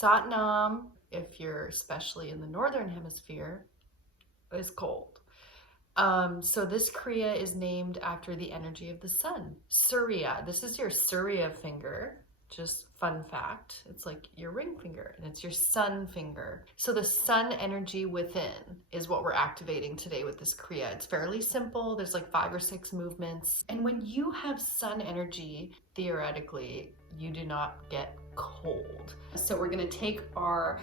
Satnam, if you're especially in the northern hemisphere, is cold. So this Kriya is named after the energy of the sun. Surya, this is your Surya finger. Just fun fact, it's like your ring finger and it's your sun finger. So the sun energy within is what we're activating today with this Kriya. It's fairly simple. There's like 5 or 6 movements. And when you have sun energy, theoretically, you do not get cold. So we're gonna take our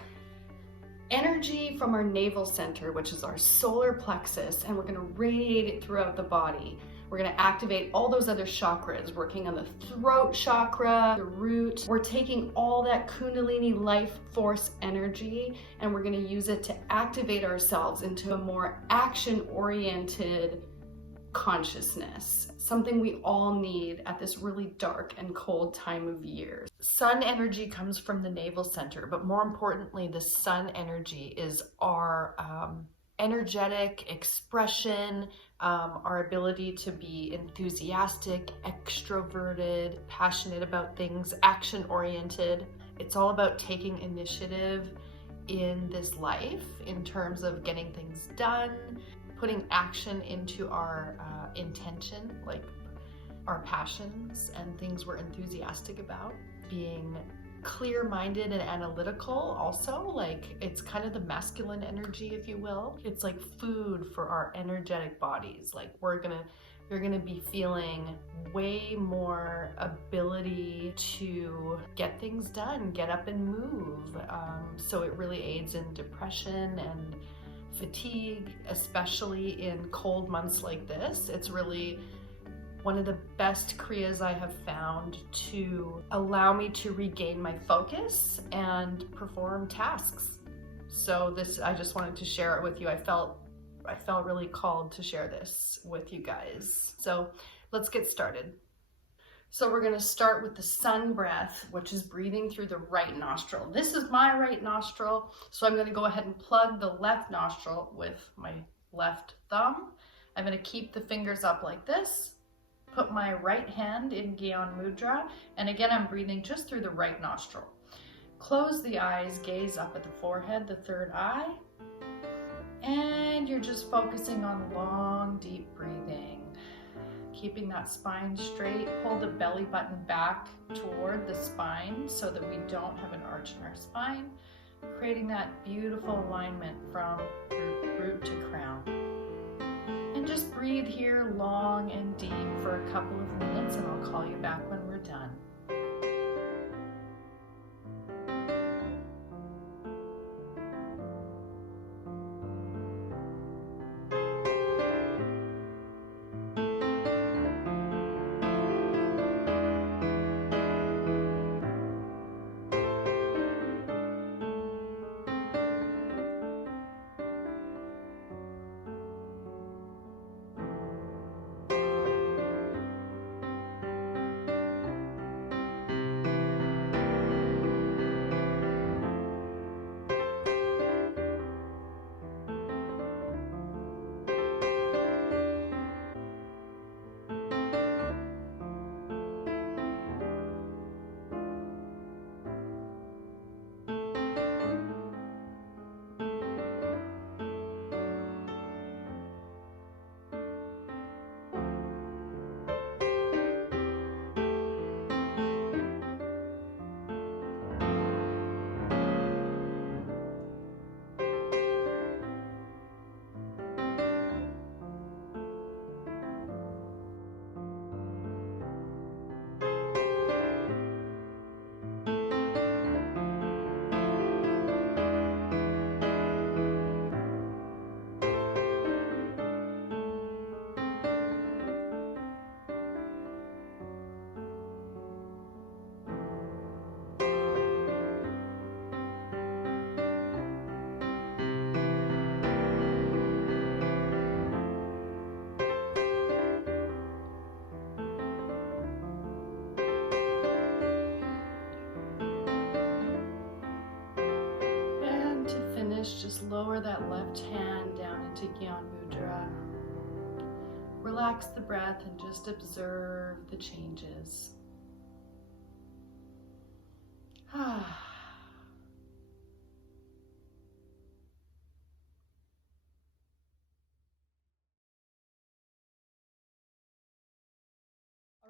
energy from our navel center, which is our solar plexus, and we're going to radiate it throughout the body. We're going to activate all those other chakras, working on the throat chakra, the root. We're taking all that Kundalini life force energy and we're going to use it to activate ourselves into a more action-oriented consciousness, something we all need at this really dark and cold time of year. Sun energy comes from the navel center, but more importantly, the sun energy is our energetic expression, our ability to be enthusiastic, extroverted, passionate about things, action-oriented. It's all about taking initiative in this life in terms of getting things done, putting action into our intention, like our passions and things we're enthusiastic about, being clear-minded and analytical also, like it's kind of the masculine energy, if you will. It's like food for our energetic bodies. Like you're gonna be feeling way more ability to get things done, get up and move. So it really aids in depression and fatigue, especially in cold months like this. It's really one of the best Kriyas I have found to allow me to regain my focus and perform tasks. So I just wanted to share it with you. I felt really called to share this with you guys. So let's get started. So we're going to start with the sun breath, which is breathing through the right nostril. This is my right nostril, so I'm going to go ahead and plug the left nostril with my left thumb. I'm going to keep the fingers up like this, put my right hand in Gyan Mudra, and again I'm breathing just through the right nostril. Close the eyes, gaze up at the forehead, the third eye, and you're just focusing on long, deep breathing. Keeping that spine straight, pull the belly button back toward the spine so that we don't have an arch in our spine, creating that beautiful alignment from root to crown. And just breathe here long and deep for a couple of minutes, and I'll call you back when we're done. Just lower that left hand down into Gyan Mudra. Relax the breath and just observe the changes.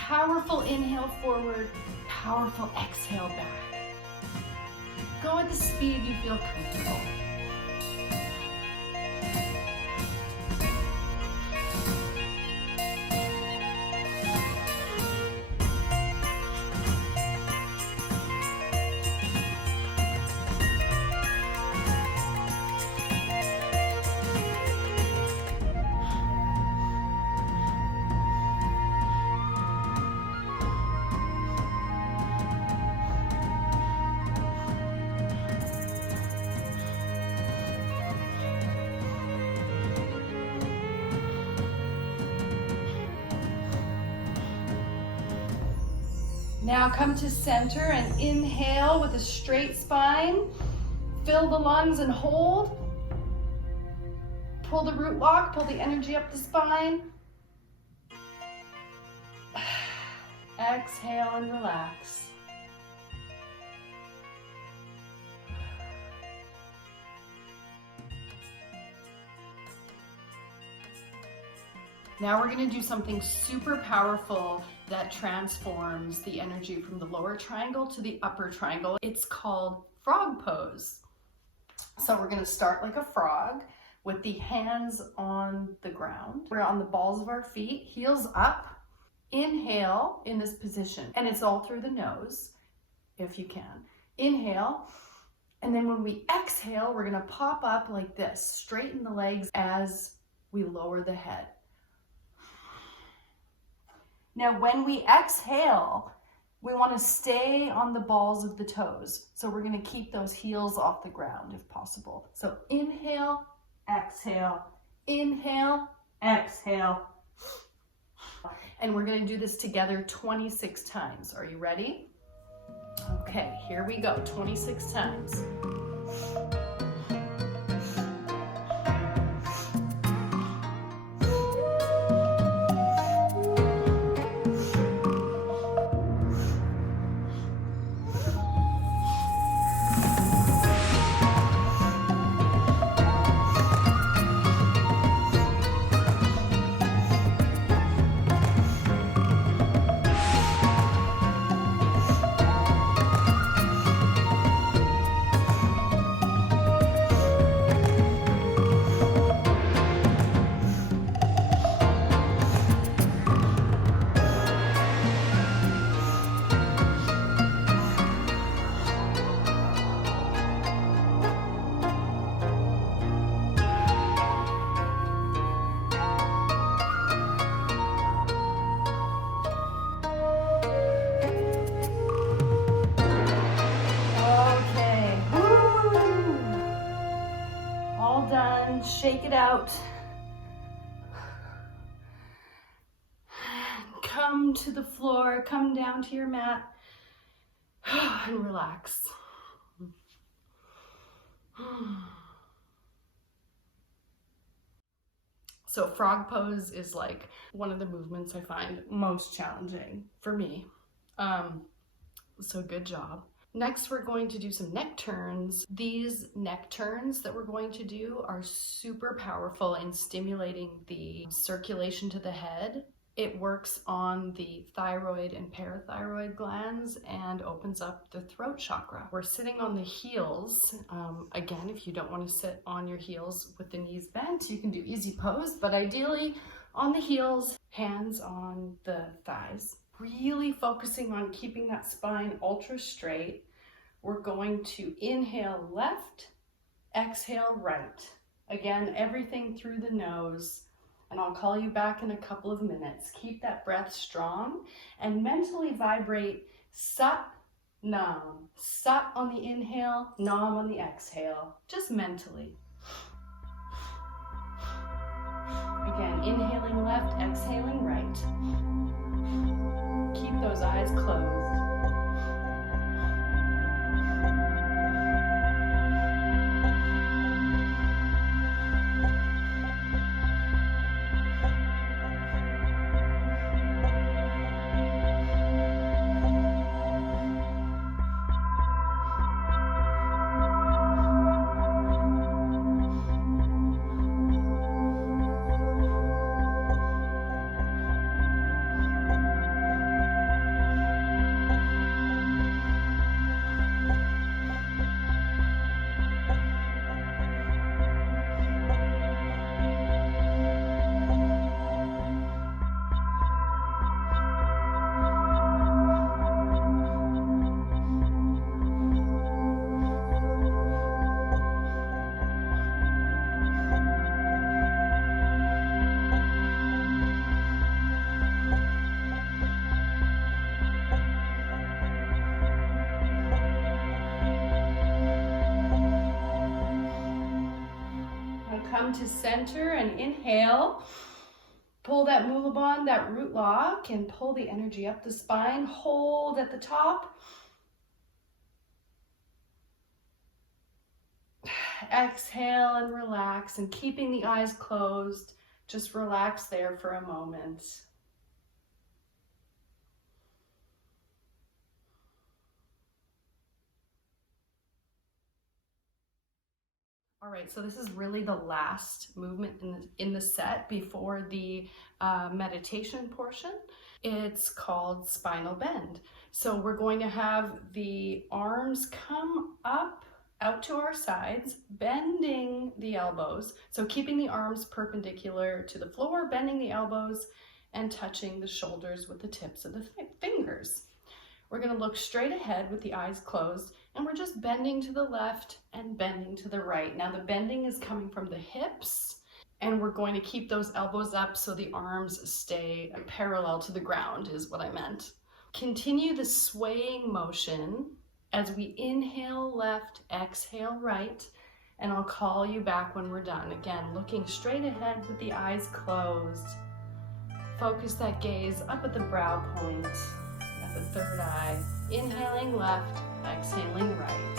Powerful inhale forward, powerful exhale back. Go at the speed you feel comfortable. Now come to center and inhale with a straight spine. Fill the lungs and hold. Pull the root walk, pull the energy up the spine. Exhale and relax. Now we're going to do something super powerful that transforms the energy from the lower triangle to the upper triangle. It's called frog pose. So we're going to start like a frog with the hands on the ground. We're on the balls of our feet, heels up. Inhale in this position, and it's all through the nose, if you can. Inhale, and then when we exhale, we're going to pop up like this. Straighten the legs as we lower the head. Now, when we exhale, we want to stay on the balls of the toes. So we're going to keep those heels off the ground if possible. So inhale, exhale, inhale, exhale. And we're going to do this together 26 times. Are you ready? Okay, here we go. 26 times. Shake it out. Come to the floor, come down to your mat, and relax. So frog pose is like one of the movements I find most challenging for me. So good job. Next, we're going to do some neck turns. These neck turns that we're going to do are super powerful in stimulating the circulation to the head. It works on the thyroid and parathyroid glands and opens up the throat chakra. We're sitting on the heels. Again, if you don't want to sit on your heels with the knees bent, you can do easy pose, but ideally on the heels, hands on the thighs. Really focusing on keeping that spine ultra straight. We're going to inhale left, exhale right. Again, everything through the nose. And I'll call you back in a couple of minutes. Keep that breath strong and mentally vibrate Sat Nam. Sat on the inhale, Nam on the exhale. Just mentally. Again, inhaling left, exhaling right. Keep those eyes closed. come to center and inhale. Pull that mula bandha, that root lock, and pull the energy up the spine. Hold at the top. Exhale and relax, and keeping the eyes closed, just relax there for a moment. All right, so this is really the last movement in the set before the meditation portion. It's called spinal bend. So we're going to have the arms come up out to our sides, bending the elbows. So keeping the arms perpendicular to the floor, bending the elbows, and touching the shoulders with the tips of the fingers. We're going to look straight ahead with the eyes closed, and we're just bending to the left and bending to the right. Now the bending is coming from the hips, and we're going to keep those elbows up so the arms stay parallel to the ground, is what I meant. Continue the swaying motion as we inhale left, exhale right, and I'll call you back when we're done. Again, looking straight ahead with the eyes closed. Focus that gaze up at the brow point, at the third eye. Inhaling left, exhaling right.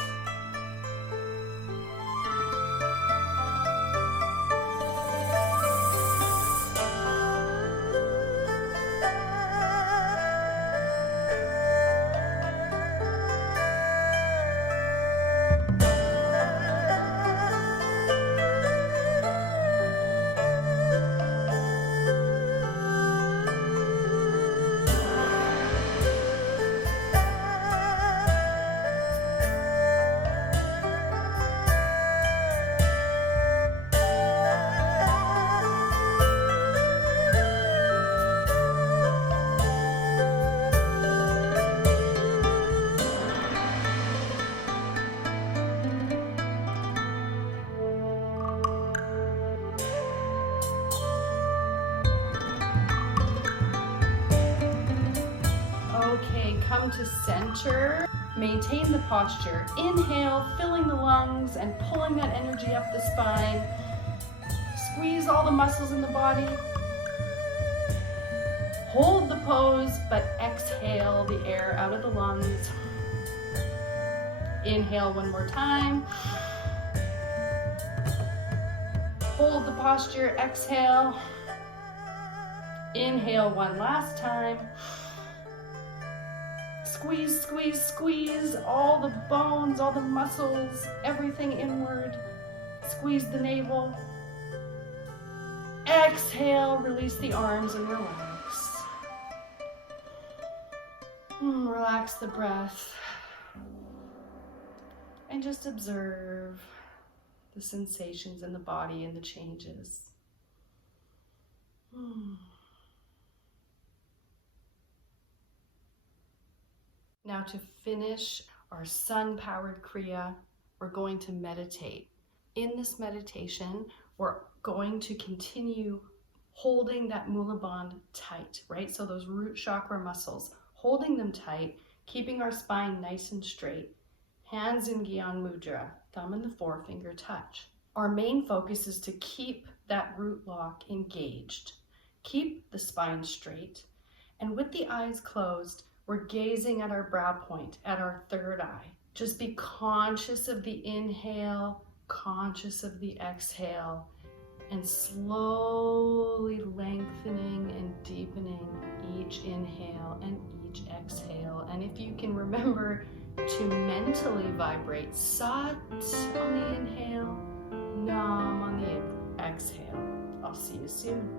Okay, come to center. Maintain the posture. Inhale, filling the lungs and pulling that energy up the spine. Squeeze all the muscles in the body. Hold the pose, but exhale the air out of the lungs. Inhale one more time. Hold the posture, exhale. Inhale one last time. Squeeze, squeeze, squeeze all the bones, all the muscles, everything inward. Squeeze the navel. Exhale, release the arms and relax. Relax the breath. And just observe the sensations in the body and the changes. Now to finish our sun-powered Kriya, we're going to meditate. In this meditation, we're going to continue holding that mula bandha tight, right? So those root chakra muscles, holding them tight, keeping our spine nice and straight. Hands in Gyan Mudra, thumb and the forefinger touch. Our main focus is to keep that root lock engaged. Keep the spine straight. And with the eyes closed, we're gazing at our brow point, at our third eye. Just be conscious of the inhale, conscious of the exhale, and slowly lengthening and deepening each inhale and each exhale. And if you can remember to mentally vibrate Sat on the inhale, Nam on the exhale. I'll see you soon.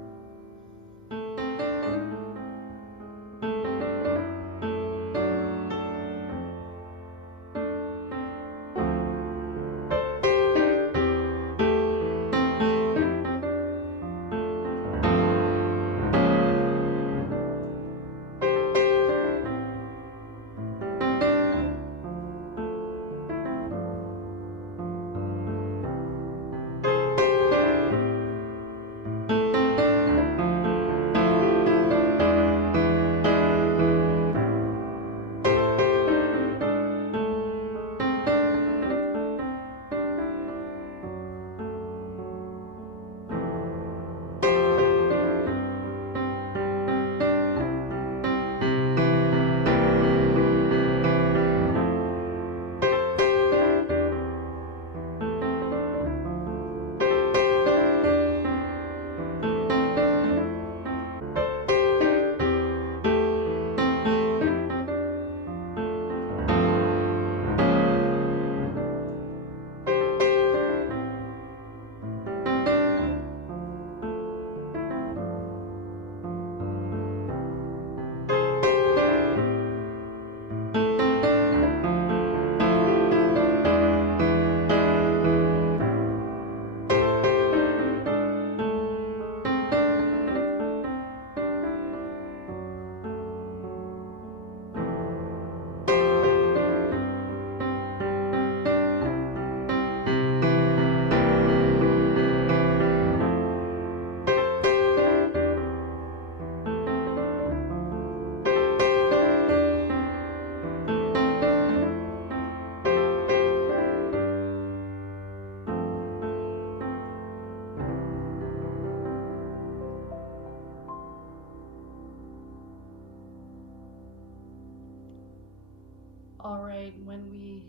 All right, when we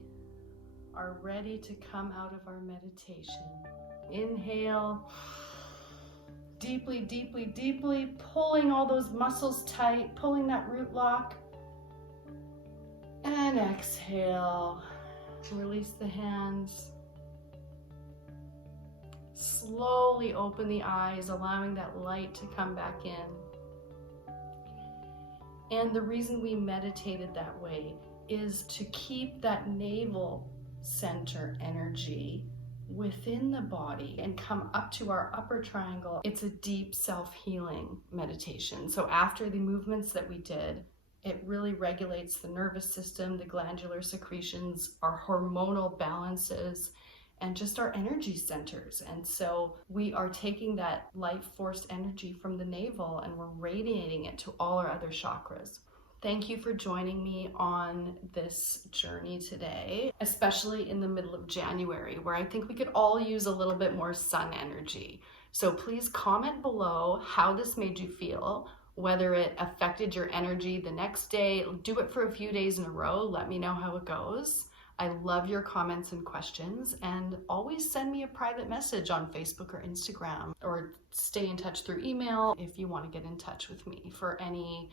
are ready to come out of our meditation, inhale, deeply, deeply, deeply, pulling all those muscles tight, pulling that root lock, and exhale, release the hands. Slowly open the eyes, allowing that light to come back in. And the reason we meditated that way is to keep that navel center energy within the body and come up to our upper triangle. It's a deep self-healing meditation. So after the movements that we did, it really regulates the nervous system, the glandular secretions, our hormonal balances, and just our energy centers. And so we are taking that life force energy from the navel and we're radiating it to all our other chakras. Thank you for joining me on this journey today, especially in the middle of January, where I think we could all use a little bit more sun energy. So please comment below how this made you feel, whether it affected your energy the next day. Do it for a few days in a row. Let me know how it goes. I love your comments and questions, and always send me a private message on Facebook or Instagram, or stay in touch through email if you want to get in touch with me for any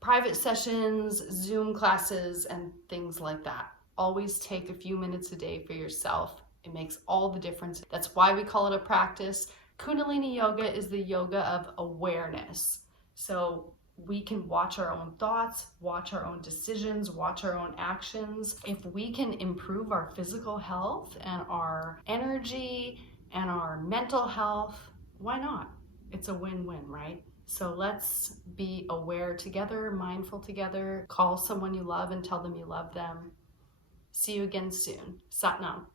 private sessions, Zoom classes, and things like that. Always take a few minutes a day for yourself. It makes all the difference. That's why we call it a practice. Kundalini yoga is the yoga of awareness. So we can watch our own thoughts, watch our own decisions, watch our own actions. If we can improve our physical health and our energy and our mental health, why not? It's a win-win, right? So let's be aware together, mindful together. Call someone you love and tell them you love them. See you again soon. Sat Nam.